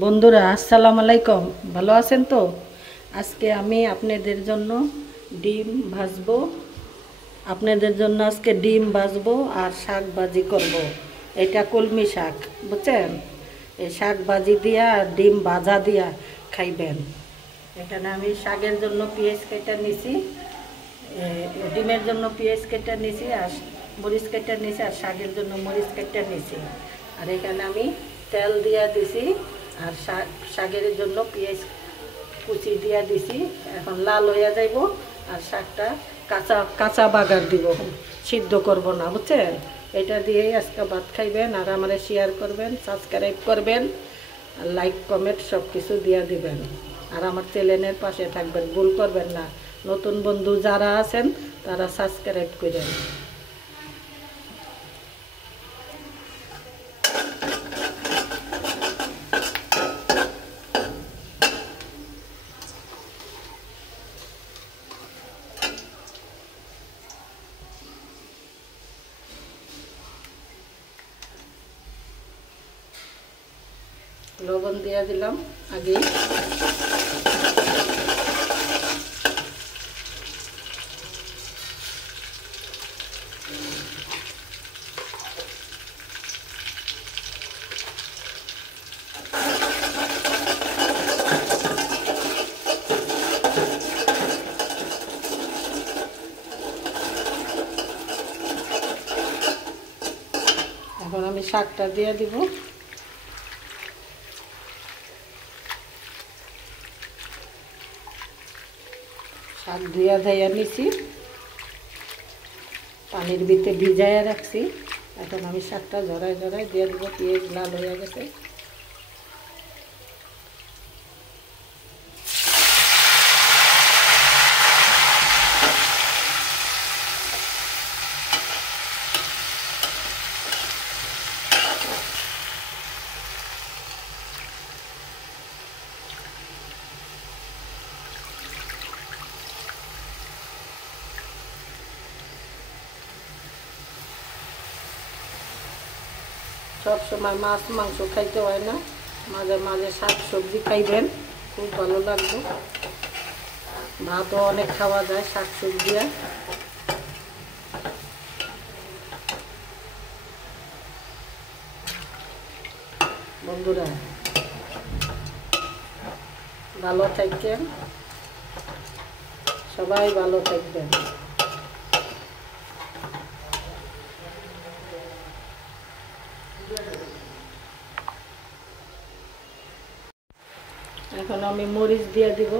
বন্ধুরা আসসালামু আলাইকুম, ভালো আছেন তো? আজকে আমি আপনাদের জন্য ডিম ভাজবো। আপনাদের জন্য আজকে ডিম ভাজবো আর শাক ভাজি করব। এটা কলমি শাক, বুঝছেন? এই শাক ভাজি দিয়া আর ডিম ভাজা দিয়া খাইবেন। এখানে আমি শাকের জন্য পেঁয়াজ কেটে নিছি, ডিমের জন্য পেঁয়াজ কেটে নিছি আর মরিচ কেটে নিছি, আর শাকের জন্য মরিচ কেটে নিছি। আর এখানে আমি তেল দিয়া দিছি আর শাকের জন্য পেঁয়াজ কুচি দিয়া দিছি। এখন লাল হইয়া যাইব আর শাকটা কাঁচা কাঁচা বাগার দিব, সিদ্ধ করব না, বুঝছেন? এটা দিয়েই আজকে ভাত খাইবেন। আর আমারে শেয়ার করবেন, সাবস্ক্রাইব করবেন, আর লাইক কমেন্ট সব কিছু দিয়া দিবেন। আর আমার চ্যানেলের পাশে থাকবেন, ভুল করবেন না। নতুন বন্ধু যারা আছেন তারা সাবস্ক্রাইব করেন। লবণ দিয়ে দিলাম আগে। এখন আমি শাকটা দিয়ে দিব। শাক ধুয়া ধাইয়া নিছি, পানির ভিতরে ভিজাইয়া রাখছি। এখন আমি শাকটা ঝরাই ঝরাই দিয়ে দেবো। পেঁয়াজ লাল হয়ে গেছে। সব সময় মাছ মাংস খাইতে হয় না, মাঝে মাঝে শাক সবজি খাইবেন, খুব ভালো লাগবে। ভাতও অনেক খাওয়া যায় শাক সবজি। বন্ধুরা ভালো থাকবেন, সবাই ভালো থাকবেন। এখন আমি মরিচ দিয়ে দিব।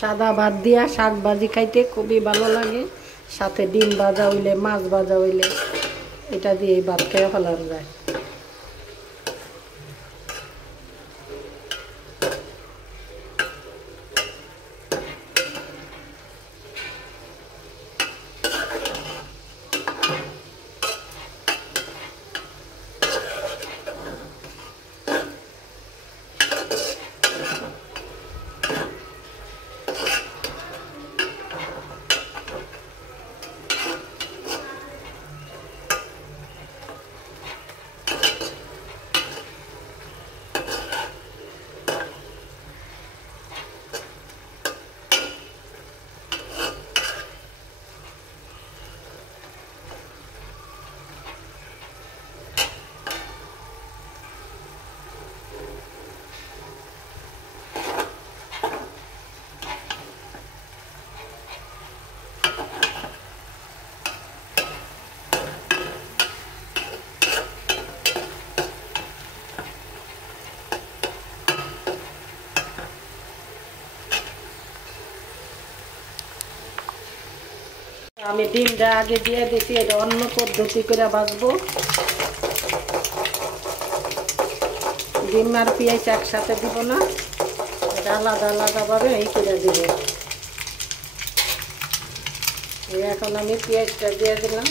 সাদা ভাত দিয়া শাক ভাজি খাইতে খুবই ভালো লাগে। সাথে ডিম ভাজা হইলে, মাছ ভাজা হইলে এটা দিয়ে ভাত খেয়ে ফেলানো যায়। আমি ডিমটা আগে দিয়ে দিছি, এটা অন্য পদ্ধতি করে ভাজবো। ডিম আর পেঁয়াজ একসাথে দিব না, এটা আলাদা আলাদাভাবে এই করে দিব। এখন আমি পেঁয়াজটা দিয়ে দিলাম।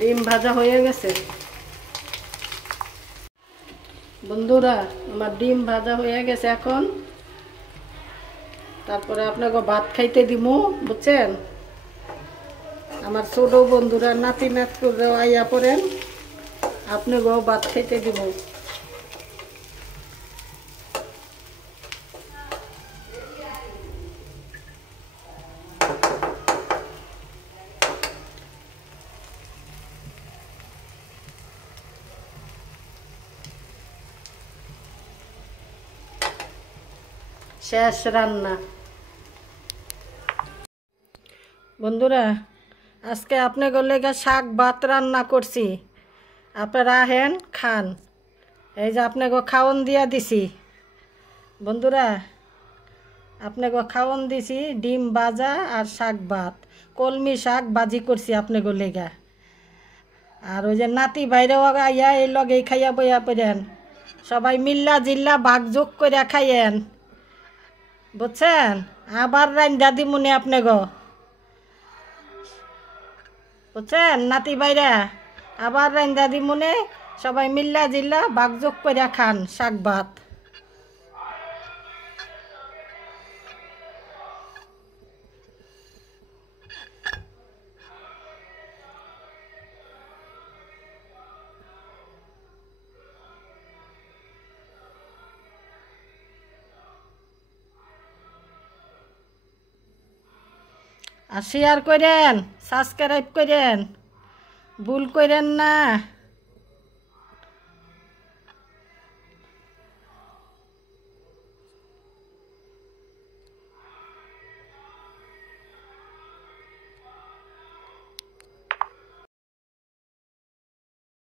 ডিম ভাজা হয়ে গেছে বন্ধুরা, আমার ডিম ভাজা হয়ে গেছে। এখন তারপরে আপনাকে ভাত খাইতে দিমু, বুঝছেন? আমার ছোট বন্ধুরা নাতি নাত করে আইয়া পড়েন, আপনাকেও ভাত খাইতে দিব। শেষ রান্না বন্ধুরা, আজকে আপনাদের লেগে শাক ভাত রান্না করছি। আপনারা আহেন খান। এই যে আপনাকে খাওয়ন দিয়া দিছি বন্ধুরা, আপনাকে খাওয়ন দিছি ডিম ভাজা আর শাক ভাত, কলমি শাক ভাজি করছি আপনাকে লেগা। আর ওই যে নাতি বাইরেও আইয়া এই লগেই খাইয়া বইয়া পড়েন, সবাই মিল্লা জিল্লা ভাগযোগ করে খাইয়েন, বুঝছেন? আবার রান্দা দিমুনি আপনাকে, বুঝছেন? নাতি বাইরা আবার রান্দা দিমুনি, সবাই মিল্লা জিল্লা ভাগযোগ করে খান শাক ভাত। আর শেয়ার করেন, সাবস্ক্রাইব করেন, ভুল করেন না।